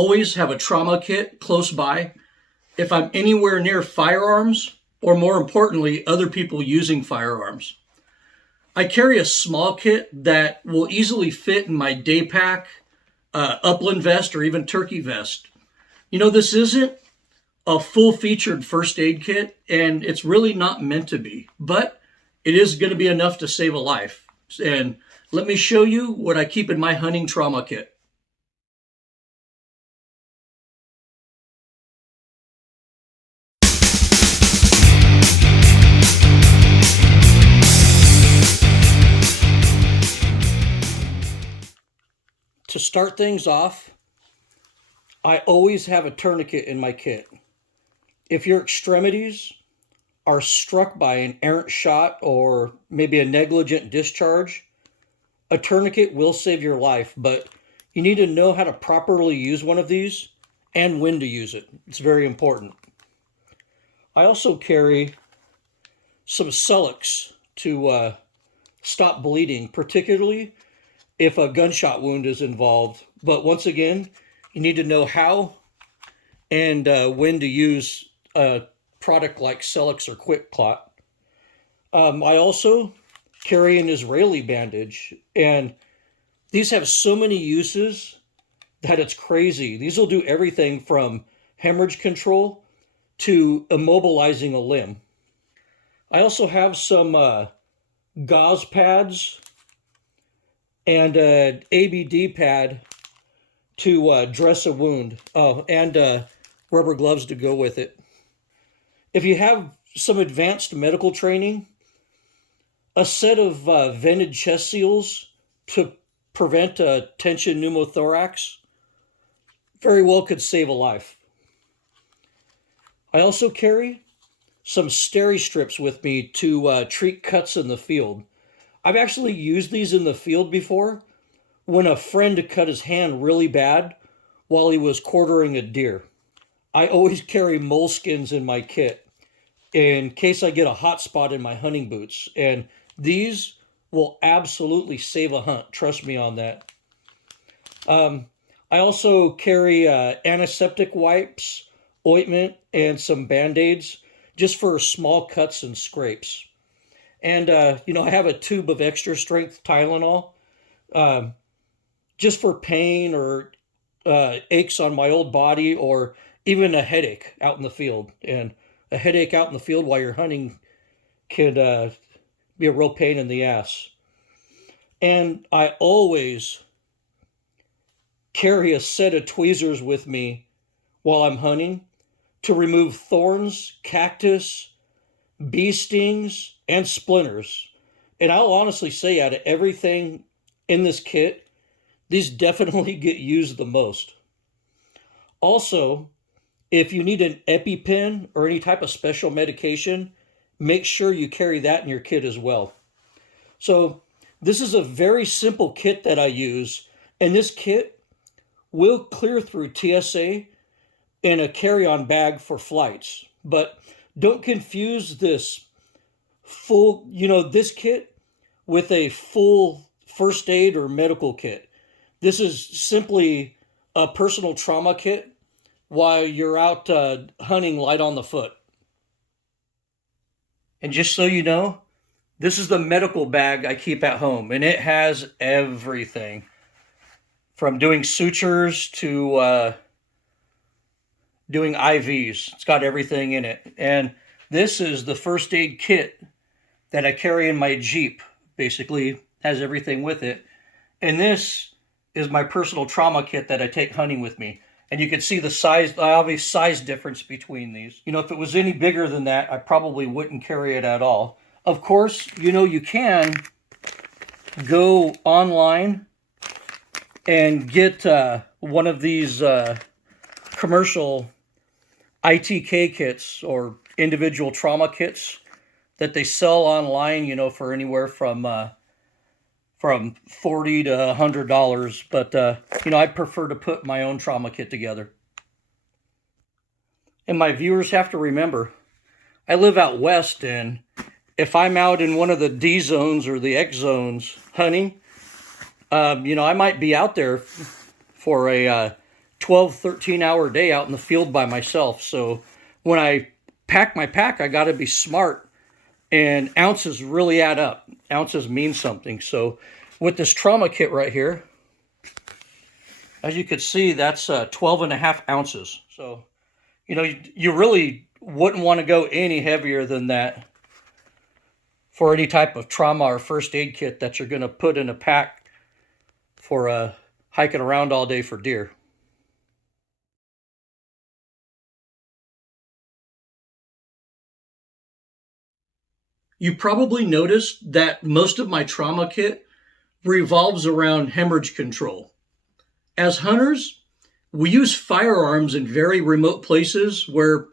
always have a trauma kit close by if I'm anywhere near firearms, or more importantly, other people using firearms. I carry a small kit that will easily fit in my day pack, upland vest, or even turkey vest. This isn't a full featured first aid kit, and it's really not meant to be, but it is going to be enough to save a life. And let me show you what I keep in my hunting trauma kit. To start things off, I always have a tourniquet in my kit. If your extremities are struck by an errant shot or maybe a negligent discharge, a tourniquet will save your life, but you need to know how to properly use one of these and when to use it. It's very important. I also carry some Celix to stop bleeding, particularly if a gunshot wound is involved. But once again, you need to know how and when to use a product like Celix or QuikClot. I also carry an Israeli bandage, and these have so many uses that it's crazy. These will do everything from hemorrhage control to immobilizing a limb. I also have some gauze pads and an ABD pad to dress a wound. Oh, and rubber gloves to go with it. If you have some advanced medical training, a set of vented chest seals to prevent tension pneumothorax very well could save a life. I also carry some Steri-Strips with me to treat cuts in the field. I've actually used these in the field before when a friend cut his hand really bad while he was quartering a deer. I always carry moleskins in my kit in case I get a hot spot in my hunting boots, and these will absolutely save a hunt. Trust me on that. I also carry antiseptic wipes, ointment, and some Band-Aids just for small cuts and scrapes. And, I have a tube of extra strength Tylenol just for pain or aches on my old body, or even a headache out in the field. And a headache out in the field while you're hunting can be a real pain in the ass. And I always carry a set of tweezers with me while I'm hunting to remove thorns, cactus, bee stings, and splinters. And I'll honestly say, out of everything in this kit, these definitely get used the most. Also, if you need an EpiPen or any type of special medication, make sure you carry that in your kit as well. So this is a very simple kit that I use, and this kit will clear through TSA in a carry-on bag for flights. But don't confuse this this kit with a full first aid or medical kit. This is simply a personal trauma kit while you're out hunting light on the foot. And just so you know, this is the medical bag I keep at home, and it has everything from doing sutures to doing IVs. It's got everything in it. And this is the first aid kit that I carry in my Jeep. Basically has everything with it. And this is my personal trauma kit that I take hunting with me. And you can see the obvious size difference between these. If it was any bigger than that, I probably wouldn't carry it at all. Of course, you can go online and get one of these commercial ITK kits or individual trauma kits that they sell online, for anywhere from $40 to $100. But, I prefer to put my own trauma kit together. And my viewers have to remember, I live out west, and if I'm out in one of the D zones or the X zones hunting, I might be out there for a 12, 13-hour day out in the field by myself. So when I pack my pack, I got to be smart, and ounces really add up. Ounces mean something. So with this trauma kit right here, as you can see, that's 12.5 ounces. So, you know, you really wouldn't want to go any heavier than that for any type of trauma or first aid kit that you're going to put in a pack for hiking around all day for deer. You probably noticed that most of my trauma kit revolves around hemorrhage control. As hunters, we use firearms in very remote places where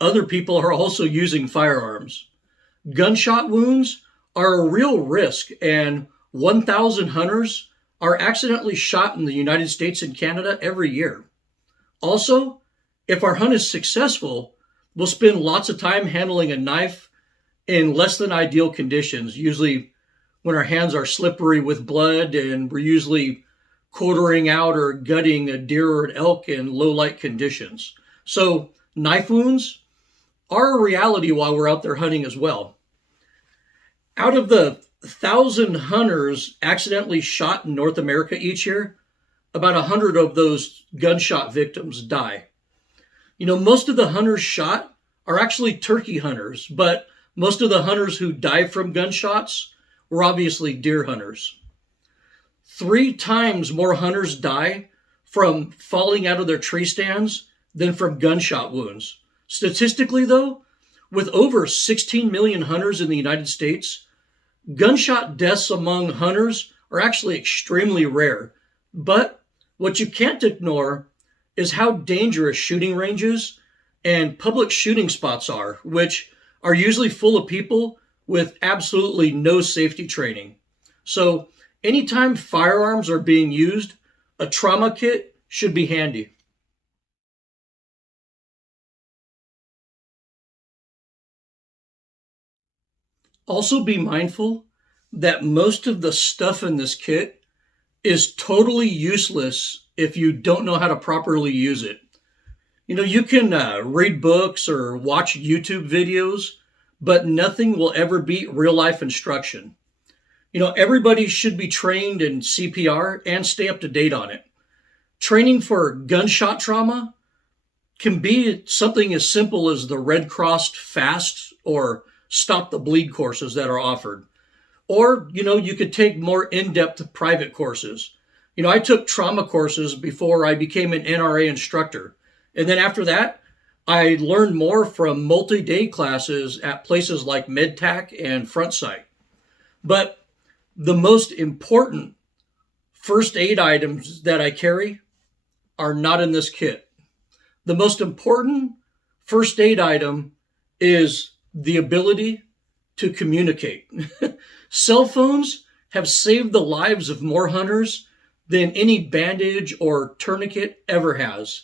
other people are also using firearms. Gunshot wounds are a real risk, and 1,000 hunters are accidentally shot in the United States and Canada every year. Also, if our hunt is successful, we'll spend lots of time handling a knife in less than ideal conditions, usually when our hands are slippery with blood, and we're usually quartering out or gutting a deer or an elk in low light conditions. So knife wounds are a reality while we're out there hunting as well. Out of the 1,000 hunters accidentally shot in North America each year, about 100 of those gunshot victims die. You know, most of the hunters shot are actually turkey hunters, but most of the hunters who die from gunshots were obviously deer hunters. 3 times more hunters die from falling out of their tree stands than from gunshot wounds. Statistically, though, with over 16 million hunters in the United States, gunshot deaths among hunters are actually extremely rare. But what you can't ignore is how dangerous shooting ranges and public shooting spots are, which are usually full of people with absolutely no safety training. So anytime firearms are being used, a trauma kit should be handy. Also be mindful that most of the stuff in this kit is totally useless if you don't know how to properly use it. You know, you can read books or watch YouTube videos, but nothing will ever beat real life instruction. You know, everybody should be trained in CPR and stay up to date on it. Training for gunshot trauma can be something as simple as the Red Cross FAST or Stop the Bleed courses that are offered. Or, you know, you could take more in-depth private courses. You know, I took trauma courses before I became an NRA instructor. And then after that, I learned more from multi-day classes at places like MedTac and FrontSight. But the most important first aid items that I carry are not in this kit. The most important first aid item is the ability to communicate. Cell phones have saved the lives of more hunters than any bandage or tourniquet ever has.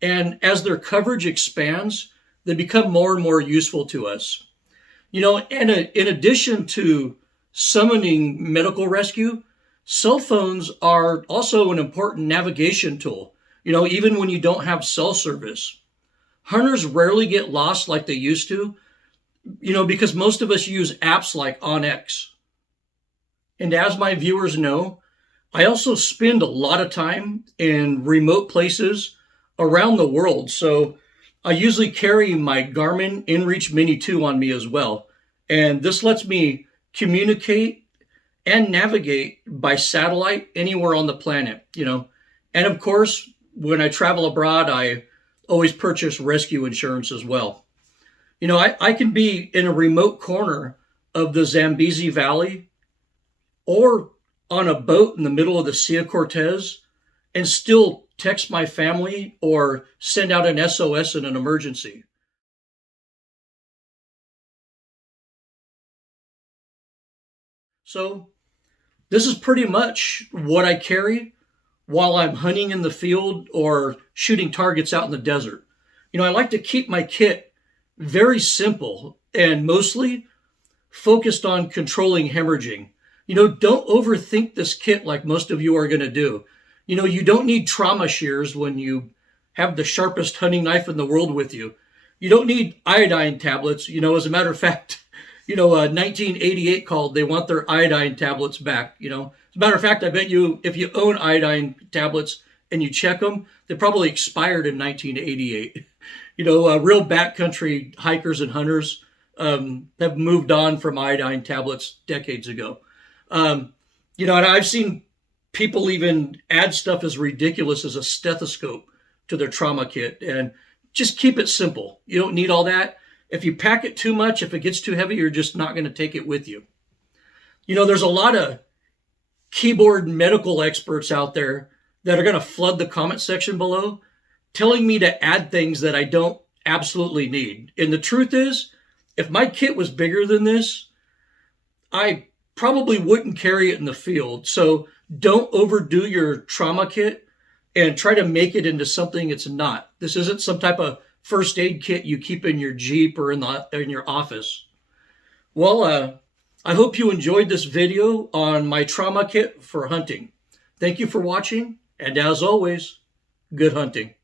And as their coverage expands, they become more and more useful to us. You know, and in addition to summoning medical rescue, cell phones are also an important navigation tool, you know, even when you don't have cell service. Hunters rarely get lost like they used to, you know, because most of us use apps like OnX. And as my viewers know, I also spend a lot of time in remote places around the world. So I usually carry my Garmin InReach Mini 2 on me as well. And this lets me communicate and navigate by satellite anywhere on the planet, you know. And of course, when I travel abroad, I always purchase rescue insurance as well. You know, I can be in a remote corner of the Zambezi Valley or on a boat in the middle of the Sea of Cortez and still text my family or send out an SOS in an emergency. So this is pretty much what I carry while I'm hunting in the field or shooting targets out in the desert. You know, I like to keep my kit very simple and mostly focused on controlling hemorrhaging. You know, don't overthink this kit like most of you are going to do. You know, you don't need trauma shears when you have the sharpest hunting knife in the world with you. You don't need iodine tablets. As a matter of fact, 1988 called, they want their iodine tablets back. As a matter of fact, I bet you if you own iodine tablets and you check them, they probably expired in 1988. Real backcountry hikers and hunters have moved on from iodine tablets decades ago. And I've seen people even add stuff as ridiculous as a stethoscope to their trauma kit, and just keep it simple. You don't need all that. If you pack it too much, if it gets too heavy, you're just not going to take it with you. There's a lot of keyboard medical experts out there that are going to flood the comment section below telling me to add things that I don't absolutely need. And the truth is, if my kit was bigger than this, I probably wouldn't carry it in the field. So don't overdo your trauma kit and try to make it into something it's not. This isn't some type of first aid kit you keep in your Jeep or in your office. Well, I hope you enjoyed this video on my trauma kit for hunting. Thank you for watching, and as always, good hunting.